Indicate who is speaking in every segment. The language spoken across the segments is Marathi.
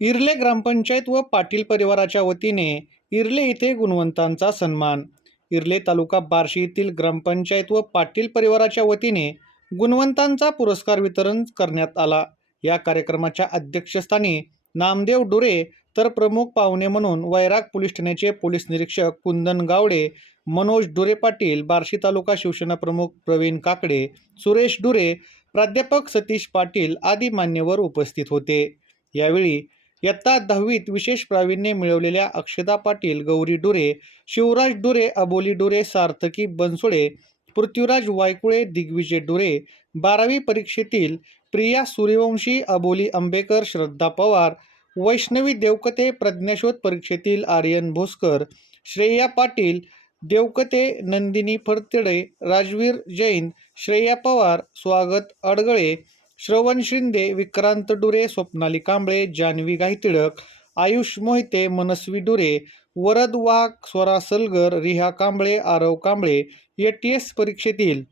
Speaker 1: इर्ले ग्रामपंचायत व पाटील परिवाराच्या वतीने इर्ले येथे गुणवंतांचा सन्मान. इर्ले तालुका बार्शी येथील ग्रामपंचायत व पाटील परिवाराच्या वतीने गुणवंतांचा पुरस्कार वितरण करण्यात आला. या कार्यक्रमाच्या अध्यक्षस्थानी नामदेव डुरे तर प्रमुख पाहुणे म्हणून वैराग पोलीस ठाण्याचे पोलीस निरीक्षक कुंदन गावडे मनोज डुरे पाटील बार्शी तालुका शिवसेना प्रमुख प्रवीण काकडे सुरेश डुरे प्राध्यापक सतीश पाटील आदी मान्यवर उपस्थित होते. यावेळी इयत्ता दहावीत विशेष प्रावीण्य मिळवलेल्या अक्षदा पाटील गौरी डुरे शिवराज डुरे अबोली डुरे सार्थकी बनसोडे पृथ्वीराज वायकुळे दिग्विजय डुरे बारावी परीक्षेतील प्रिया सूर्यवंशी अबोली आंबेकर श्रद्धा पवार वैष्णवी देवकते प्रज्ञाशोध परीक्षेतील आर्यन भोसकर श्रेया पाटील देवकते नंदिनी फडतडे राजवीर जैन श्रेया पवार स्वागत अडगळे श्रवण शिंदे विक्रांत डुरे स्वप्नाली कांबळे जान्हवी गायतिळक आयुष मोहिते मनस्वी डुरे Varad Wagh Swara Salgar Riha Kamble Aarav Kamble A T S परीक्षेतील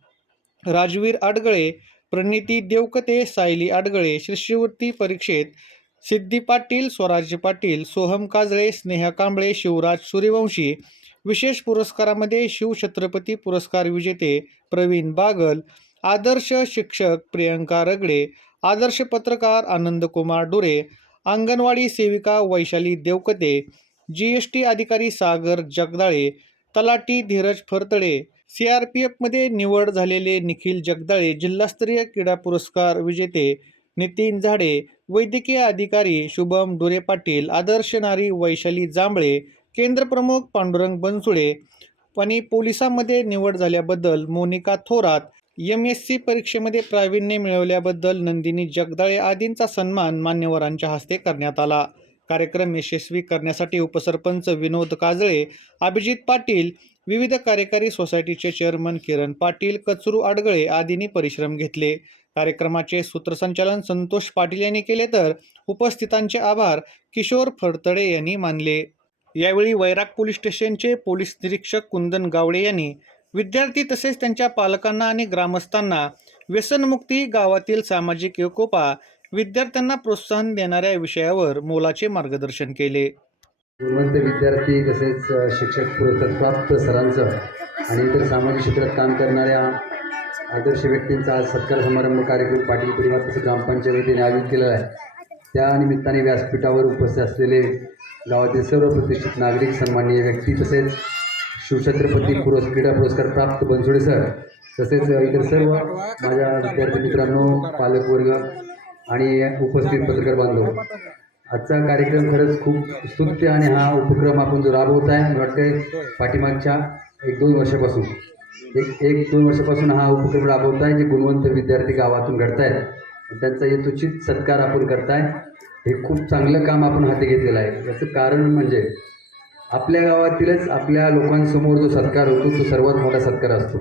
Speaker 1: राजवीर आडगळे प्रणिती देवकते सायली आडगळे शिष्यवृत्ती परीक्षेत सिद्धी पाटील स्वराज्य पाटील सोहम काजळे स्नेहा कांबळे शिवराज सूर्यवंशी विशेष पुरस्कारामध्ये शिवछत्रपती पुरस्कार विजेते प्रवीण बागल आदर्श शिक्षक प्रियंका रगडे आदर्श पत्रकार आनंदकुमार डुरे अंगणवाडी सेविका Vaishali Devkate G S T अधिकारी Sagar Jagdale talathi Dheeraj Phartade C R P एफमध्ये निवड झालेले निखिल जगदाळे जिल्हास्तरीय क्रीडा पुरस्कार विजेते नितीन झाडे वैद्यकीय अधिकारी शुभम डुरे पाटील आदर्श नारी वैशाली जांभळे केंद्रप्रमुख पांडुरंग बनसुळे आणि पोलिसांमध्ये निवड झाल्याबद्दल Monika Thorat M S C परीक्षेमध्ये प्रावीण्य मिळवल्याबद्दल नंदिनी जगदाळे आदींचा सन्मान मान्यवरांच्या हस्ते करण्यात आला. कार्यक्रम यशस्वी करण्यासाठी उपसरपंच विनोद काजळे अभिजित पाटील विविध कार्यकारी सोसायटीचे चेअरमन किरण पाटील कचरू आडगळे आदींनी परिश्रम घेतले. कार्यक्रमाचे सूत्रसंचालन संतोष पाटील यांनी केले तर उपस्थितांचे आभार किशोर फडतडे यांनी मानले. यावेळी वैराग पोलीस स्टेशनचे पोलीस निरीक्षक कुंदन गावडे यांनी विद्यार्थी तसेच त्यांच्या पालकांना आणि ग्रामस्थांना व्यसनमुक्ती गावातील सामाजिक एकोपा विद्यार्थ्यांना प्रोत्साहन देणाऱ्या विषयावर मोलाचे मार्गदर्शन केले.
Speaker 2: श्रीमंत विद्यार्थी तसेच शिक्षक पुरस्कार प्राप्त सरांचं आणि इतर सामाजिक क्षेत्रात काम करणाऱ्या आदर्श व्यक्तींचा आज सत्कार समारंभ कार्यक्रम पाटील परिवार तसं ग्रामपंचायत वतीने आयोजित केलेला आहे. त्या निमित्ताने व्यासपीठावर उपस्थित असलेले गावातील सर्व प्रतिष्ठित नागरिक सन्माननीय व्यक्ती तसेच शिवछत्रपती पुरस् क्रीडा पुरस्कार प्राप्त बनसोडे सर. तसेच इतर सर्व माझ्या विद्यार्थी मित्रांनो पालकवर्ग आणि उपस्थित पत्रकार बांधव. आजचा कार्यक्रम खरंच खूप स्तुत्य आणि हा उपक्रम आपण जो राबवत आहे मला वाटते पाठीमागच्या एक दोन वर्षापासून. एक एक दोन वर्षापासून हा उपक्रम राबवत आहे जे गुणवंत विद्यार्थी गावातून घडत आहेत त्यांचा यथोचित सत्कार आपण करताय. हे खूप चांगलं काम आपण हाती घेतलेलं आहे. याचं कारण म्हणजे आपल्या गावातीलच आपल्या लोकांसमोर जो सत्कार होतो तो सर्वात मोठा सत्कार असतो.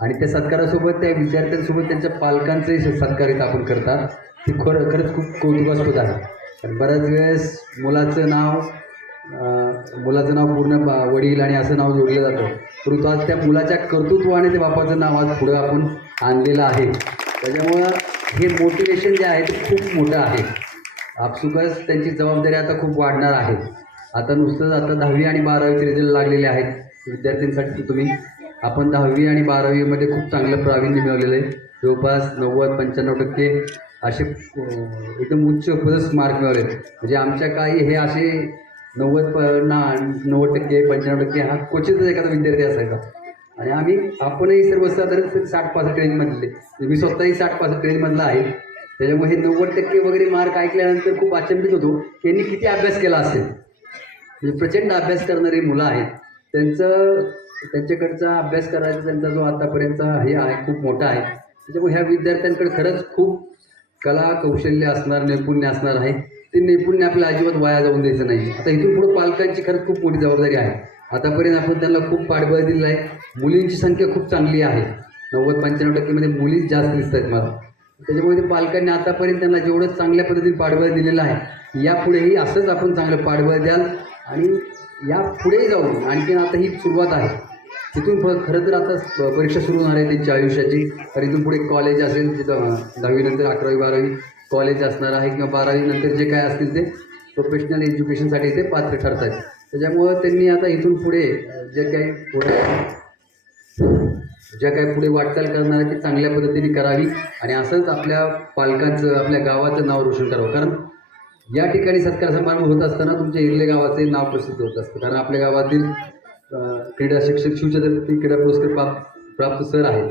Speaker 2: आणि त्या सत्कारासोबत त्या विद्यार्थ्यांसोबत त्यांच्या पालकांचंही सत्कार इथं आपण करतात. ते खरं खरंच खूप कौतुकास्पद आहे. कारण बऱ्याच वेळेस मुलाचं नाव मुलाचं नाव पूर्ण बा- वडील आणि असं नाव जोडलं जातं. परंतु आज त्या मुलाच्या कर्तृत्वाने त्या बापाचं नाव आज पुढं आपण आणलेलं आहे. त्याच्यामुळं हे मोटिवेशन जे आहे ते खूप मोठं आहे. आपसुकच त्यांची जबाबदारी आता खूप वाढणार आहे. आता नुसतंच आता दहावी आणि बारावीचे रिझल्ट लागलेले आहेत. विद्यार्थ्यांसाठी तुम्ही. आपण दहावी आणि बारावीमध्ये खूप चांगलं प्रावीण्य मिळवलेलं आहे. जवळपास नव्वद पंच्याण्णव टक्के असे एकदम उच्च प्लस मार्क मिळवले म्हणजे आमच्या काही हे असे नव्वद प ना नव्वद टक्के पंच्याण्णव टक्के हा क्वचितच एखादा विद्यार्थी असायचा. आणि आम्ही आपणही सर्वसाधारण साठ पासष्ट रेंजमधले म्हणजे मी स्वतःही साठ पासष्ट रेंजमधला आहे. त्याच्यामुळे हे नव्वद टक्के वगैरे मार्क ऐकल्यानंतर खूप अचंबित होतो. त्यांनी यांनी किती अभ्यास केला असेल? म्हणजे प्रचंड अभ्यास करणारी मुलं आहेत. त्यांचं त्यांच्याकडचा अभ्यास करायचा त्यांचा जो आतापर्यंतचा हे आहे खूप मोठा आहे. त्याच्यामुळे ह्या विद्यार्थ्यांकडे खरंच खूप कला कौशल्य असणार नैपुण्य असणार आहे. ते नैपुण्य आपल्या अजिबात वाया जाऊन द्यायचं नाही. आता इथून पुढे पालकांची खरंच खूप मोठी जबाबदारी आहे. आतापर्यंत आपण त्यांना खूप पाठबळ दिलेलं आहे. मुलींची संख्या खूप चांगली आहे. नव्वद पंच्याण्णव टक्केमध्ये मुलीच जास्त दिसत आहेत मला. त्याच्यामुळे ते पालकांनी आतापर्यंत त्यांना जेवढं चांगल्या पद्धतीने पाठबळ दिलेलं आहे यापुढेही असंच आपण चांगलं पाठबळ द्याल. आणि या पुढे जाऊन आणखीन आता ही सुरुवात आहे. तिथून खरं तर आता परीक्षा सुरू होणार आहे त्यांच्या आयुष्याची. तर इथून पुढे कॉलेज असेल तिथं दहावीनंतर अकरावी बारावी कॉलेज असणार आहे किंवा बारावीनंतर जे काय असतील ते प्रोफेशनल एज्युकेशनसाठी ते पात्र ठरतात. त्याच्यामुळं त्यांनी आता इथून पुढे जे काही पुढे ज्या काही पुढे वाटचाल करणार आहे ती चांगल्या पद्धतीने करावी आणि असंच आपल्या पालकांचं आपल्या गावाचं नाव रोशन करावं. कारण या ठिकाणी सत्कार समारंभ होत असताना तुमच्या इरले गावाचे नाव प्रसिद्ध होत असतं. कारण आपल्या गावातील क्रीडा शिक्षक शिवछत्रपती क्रीडा पुरस्कार प्राप्त प्राप्त सर आहेत.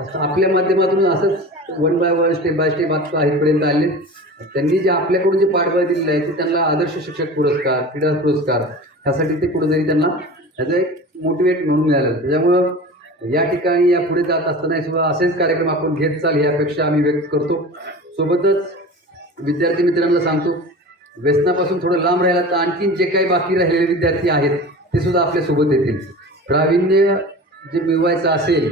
Speaker 2: असं आपल्या माध्यमातून असंच one by one step by step आता इथपर्यंत आले. त्यांनी जे आपल्याकडून जे पाठबळ दिलेलं आहे ते त्यांना आदर्श शिक्षक पुरस्कार क्रीडा पुरस्कार ह्यासाठी ते कुठेतरी त्यांना ह्याचं एक मोटिवेट म्हणून मिळालं. त्याच्यामुळं या ठिकाणी या पुढे जात असताना सुद्धा असेच कार्यक्रम आपण घेत चाल ही अपेक्षा आम्ही व्यक्त करतो. सोबतच विद्यार्थी मित्रांना सांगतो व्यसनापासून थोडं लांब राहिला तर आणखीन जे काही बाकी राहिलेले विद्यार्थी आहेत ते सुद्धा आपल्यासोबत येतील. प्रावीण्य जे मिळवायचं असेल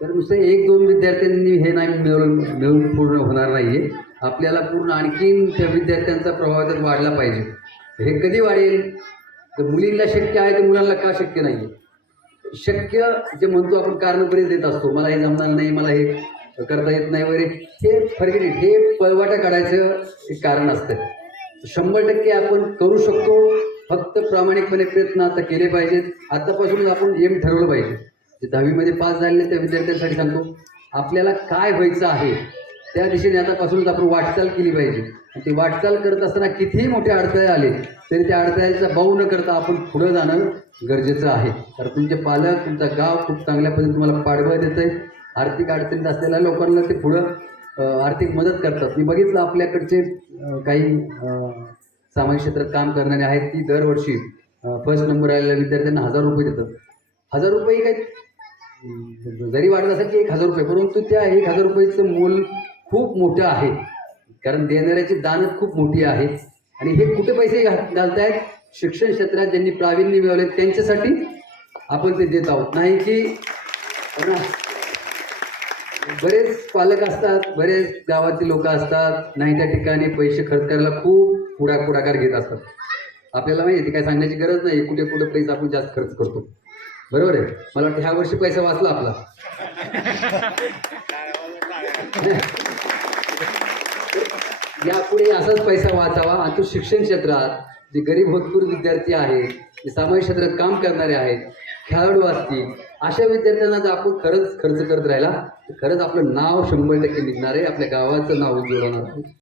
Speaker 2: तर नुसतं एक दोन विद्यार्थ्यांनी हे नाही मिळवून मिळून पूर्ण होणार नाही आहे आपल्याला पूर्ण आणखीन त्या विद्यार्थ्यांचा प्रभाव त्यात वाढला पाहिजे. हे कधी वाढेल? तर मुलींना शक्य आहे तर मुलांना का शक्य नाही आहे शक्य जे म्हणतो आपण कारण बरेच देत असतो. मला हे जमणार नाही मला हे करता येत नाही वगैरे. हे फरक हे पळवाटा काढायचं एक कारण असतं. शंभर टक्के आपण करू शकतो. फक्त प्रामाणिकपणे प्रयत्न आता केले पाहिजेत. आतापासूनच आपण एम ठरवलं पाहिजे. जे दहावीमध्ये पास झालेले त्या विद्यार्थ्यांसाठी सांगतो आपल्याला काय व्हायचं आहे त्या दिशेने आतापासूनच आपण वाटचाल केली पाहिजे. ती वाटचाल करत असताना कितीही मोठे अडथळे आले तरी त्या अडथळ्याचा बाऊ न करता आपण पुढं जाणं गरजेचं आहे. तर तुमचे पालक तुमचा गाव खूप चांगल्या पद्धतीने तुम्हाला पाठबळ देत आहे आर्थिक अडचणीत असलेल्या लोकांना ते पुढं आर्थिक मदत करतात. मी बघितलं आपल्याकडचे काही सामाजिक क्षेत्रात काम करणारे आहेत ती दरवर्षी फर्स्ट नंबर आलेल्या विद्यार्थ्यांना हजार रुपये देतात. हजार रुपये काही जरी वाटत असेल की एक हजार रुपये परंतु त्या एक हजार रुपयेचं मोल खूप मोठं आहे. कारण देणाऱ्याची दानत खूप मोठी आहे. आणि हे कुठे पैसे घालतायत? शिक्षण क्षेत्रात ज्यांनी प्रावीण्य मिळवले त्यांच्यासाठी आपण ते देत आहोत. नाही की बरेच पालक असतात बरेच गावातील लोक असतात नाही त्या ठिकाणी पैसे खर्च करायला खूप पुढा पुढाकार घेत असतात. आपल्याला माहिती आहे, काय सांगण्याची गरज नाही कुठे कुठे पैसा आपण जास्त खर्च करतो. बरोबर आहे? मला वाटतं ह्या वर्षी पैसा वाचला आपला. यापुढे असाच पैसा वाचावा आणि तो शिक्षण क्षेत्रात जे गरीब भोजपूर विद्यार्थी आहेत जे सामाजिक क्षेत्रात काम करणारे आहेत खेळाडू असतील अशा विद्यार्थ्यांना जर आपण खरंच खर्च करत राहिला तर खरंच आपलं नाव शंभर टक्के निघणार आहे. आपल्या गावाचं नाव उज्ज्वल होणार आहे.